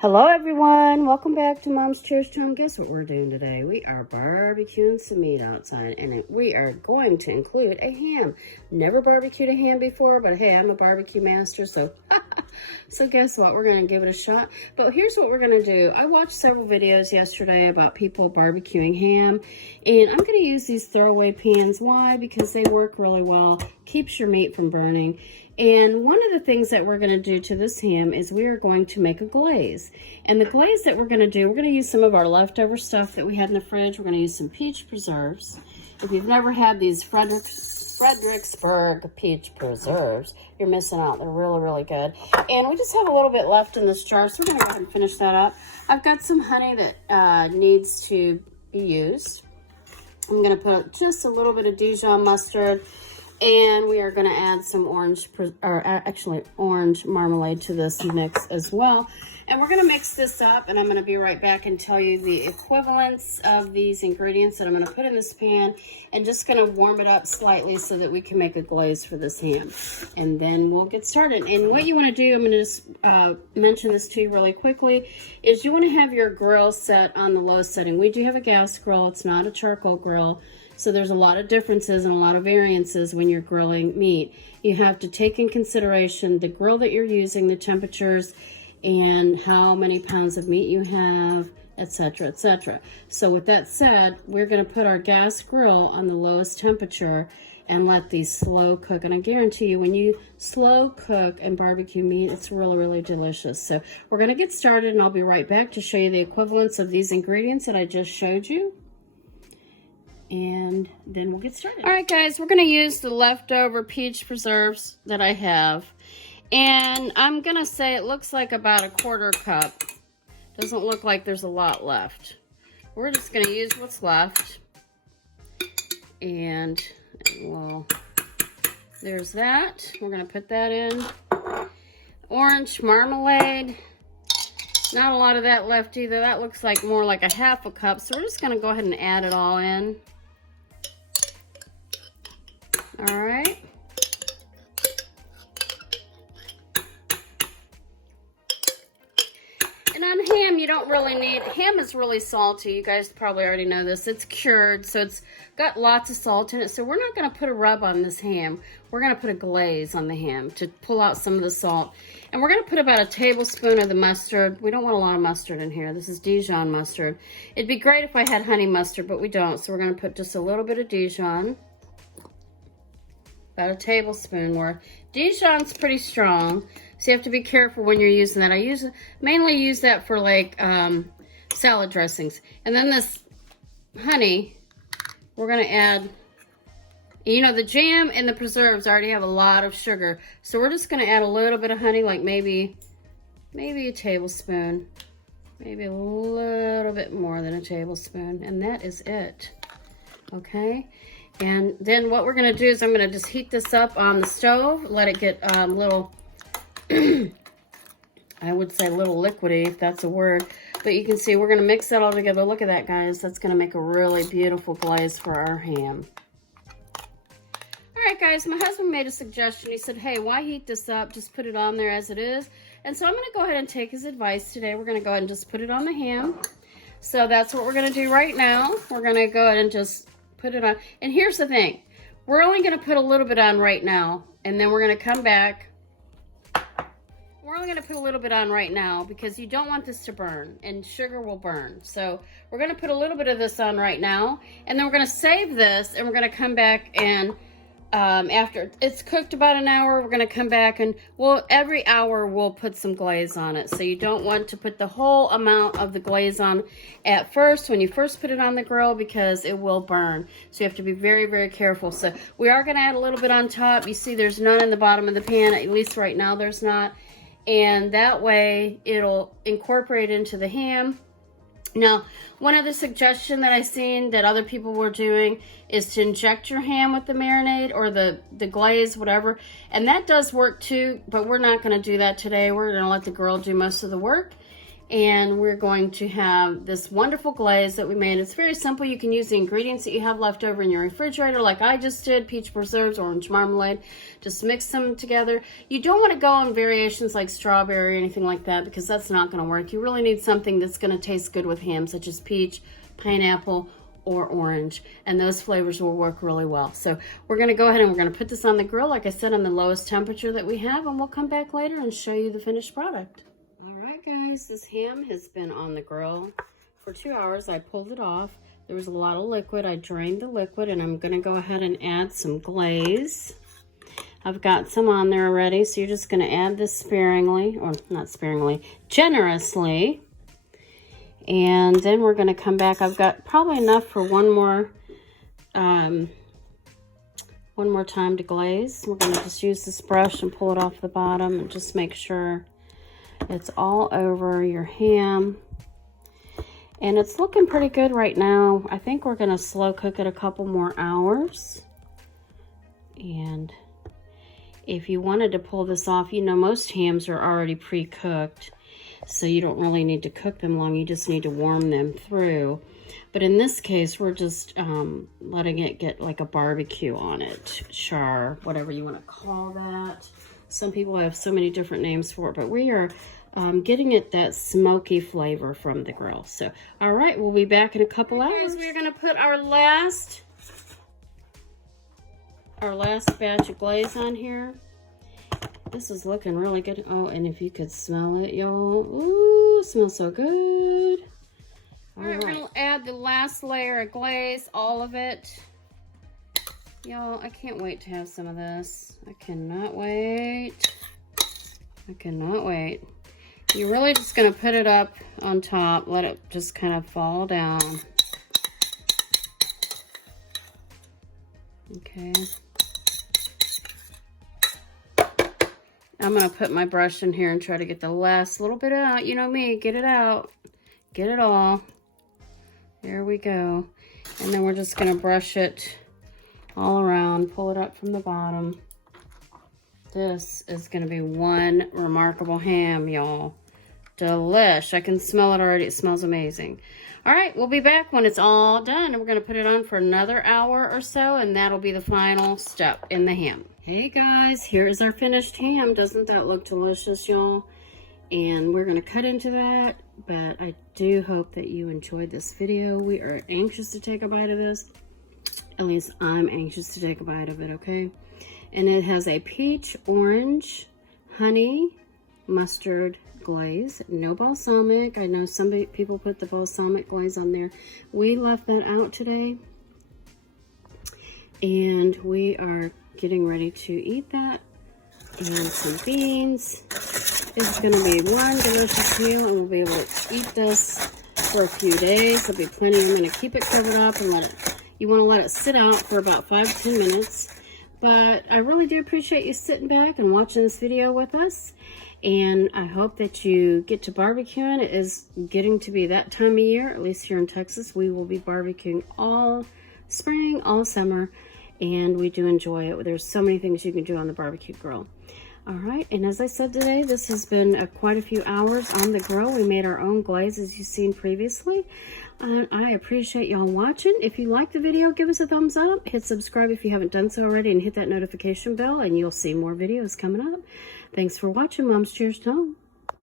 Hello everyone, welcome back to Mom's Cheers Time. Guess what we're doing today? We are barbecuing some meat outside, and we are going to include a ham. Never barbecued a ham before, but hey, I'm a barbecue master, so so guess what? We're going to give it a shot. But here's what we're going to do. I watched several videos yesterday about people barbecuing ham, and I'm going to use these throwaway pans. Why? Because they work really well, keeps your meat from burning. And one of the things that we're going to do to this ham is we are going to make a glaze. And the glaze that we're going to do, we're going to use some of our leftover stuff that we had in the fridge. We're going to use some peach preserves. If you've never had these Fredericksburg peach preserves, you're missing out. They're really, really good. And we just have a little bit left in this jar, so we're going to go ahead and finish that up. I've got some honey that needs to be used. I'm going to put just a little bit of Dijon mustard. And we are going to add some orange marmalade to this mix as well. And we're going to mix this up, and I'm going to be right back and tell you the equivalents of these ingredients that I'm going to put in this pan, and just going to warm it up slightly so that we can make a glaze for this ham. And then we'll get started. And what you want to do, I'm going to just mention this to you really quickly, is you want to have your grill set on the low setting. We do have a gas grill. It's not a charcoal grill. So there's a lot of differences and a lot of variances when you're grilling meat. You have to take in consideration the grill that you're using, the temperatures, and how many pounds of meat you have, etc., etc. So with that said, we're going to put our gas grill on the lowest temperature and let these slow cook. And I guarantee you, when you slow cook and barbecue meat, it's really, really delicious. So we're going to get started, and I'll be right back to show you the equivalents of these ingredients that I just showed you. And then we'll get started. All right, guys, we're going to use the leftover peach preserves that I have. And I'm going to say it looks like about a quarter cup. Doesn't look like there's a lot left. We're just going to use what's left. And, well, there's that. We're going to put that in. Orange marmalade. Not a lot of that left either. That looks like more like a half a cup. So we're just going to go ahead and add it all in. All right. And on ham, you don't really need, ham is really salty. You guys probably already know this. It's cured, so it's got lots of salt in it. So we're not going to put a rub on this ham. We're going to put a glaze on the ham to pull out some of the salt. And we're going to put about a tablespoon of the mustard. We don't want a lot of mustard in here. This is Dijon mustard. It'd be great if I had honey mustard, but we don't. So we're going to put just a little bit of Dijon. About a tablespoon worth. Dijon's pretty strong, so you have to be careful when you're using that. I mainly use that for like salad dressings. And then this honey, we're going to add, you know, the jam and the preserves already have a lot of sugar. So we're just going to add a little bit of honey, like maybe a tablespoon. Maybe a little bit more than a tablespoon. And that is it. Okay. And then what we're going to do is I'm going to just heat this up on the stove. Let it get a little, I would say a little liquidy, if that's a word. But you can see we're going to mix that all together. Look at that, guys. That's going to make a really beautiful glaze for our ham. All right, guys. My husband made a suggestion. He said, hey, why heat this up? Just put it on there as it is. And so I'm going to go ahead and take his advice today. We're going to go ahead and just put it on the ham. So that's what we're going to do right now. We're going to go ahead and just put it on. And here's the thing. We're only going to put a little bit on right now. And then we're going to come back. We're only going to put a little bit on right now because you don't want this to burn. And sugar will burn. So we're going to put a little bit of this on right now. And then we're going to save this. And we're going to come back and after it's cooked about an hour, we're going to come back and every hour we'll put some glaze on it. So you don't want to put the whole amount of the glaze on at first when you first put it on the grill because it will burn. So you have to be very, very careful. So we are going to add a little bit on top. You see there's none in the bottom of the pan. At least right now there's not. And that way it'll incorporate into the ham. Now, one other suggestion that I've seen that other people were doing is to inject your ham with the marinade or the glaze, whatever. And that does work too, but we're not going to do that today. We're going to let the girl do most of the work. And we're going to have this wonderful glaze that we made. It's very simple. You can use the ingredients that you have left over in your refrigerator, like I just did, peach preserves, orange marmalade. Just mix them together. You don't want to go on variations like strawberry or anything like that, because that's not going to work. You really need something that's going to taste good with ham, such as peach, pineapple, or orange, and those flavors will work really well. So we're going to go ahead and we're going to put this on the grill, like I said, on the lowest temperature that we have, and we'll come back later and show you the finished product. All right, guys, this ham has been on the grill for 2 hours. I pulled it off. There was a lot of liquid. I drained the liquid, and I'm going to go ahead and add some glaze. I've got some on there already, so you're just going to add this sparingly, or not sparingly, generously. And then we're going to come back. I've got probably enough for one more time to glaze. We're going to just use this brush and pull it off the bottom and just make sure it's all over your ham. And it's looking pretty good right now. I think we're going to slow cook it a couple more hours. And if you wanted to pull this off, you know, most hams are already pre-cooked, so you don't really need to cook them long. You just need to warm them through. But in this case, we're just letting it get like a barbecue on it, char, whatever you want to call that. Some people have so many different names for it, but we are getting it that smoky flavor from the grill. So, all right, we'll be back in a couple hours. We're going to put our last batch of glaze on here. This is looking really good. Oh, and if you could smell it, y'all. Ooh, it smells so good. All right, we're going to add the last layer of glaze, all of it. Y'all, I can't wait to have some of this. I cannot wait. I cannot wait. You're really just going to put it up on top. Let it just kind of fall down. Okay. I'm going to put my brush in here and try to get the last little bit out. You know me, get it out. Get it all. There we go. And then we're just going to brush it all around. Pull it up from the bottom. This is going to be one remarkable ham, y'all. Delish. I can smell it already. It smells amazing. All right, we'll be back when it's all done. And we're going to put it on for another hour or so, and that'll be the final step in the ham. Hey guys, here's our finished ham. Doesn't that look delicious, y'all? And we're going to cut into that, but I do hope that you enjoyed this video. We are anxious to take a bite of this. At least I'm anxious to take a bite of it, okay? And it has a peach, orange, honey, mustard glaze. No balsamic. I know some people put the balsamic glaze on there. We left that out today. And we are getting ready to eat that. And some beans. It's going to be one delicious meal, and we'll be able to eat this for a few days. There'll be plenty. I'm going to keep it covered up and let it, you want to let it sit out for about 5 to 10 minutes. But I really do appreciate you sitting back and watching this video with us. And I hope that you get to barbecuing. It is getting to be that time of year, at least here in Texas. We will be barbecuing all spring, all summer, and we do enjoy it. There's so many things you can do on the barbecue grill. All right, and as I said today, this has been quite a few hours on the grill. We made our own glaze, as you've seen previously. I appreciate y'all watching. If you like the video, give us a thumbs up. Hit subscribe if you haven't done so already, and hit that notification bell, and you'll see more videos coming up. Thanks for watching. Mom's Cheers to Home.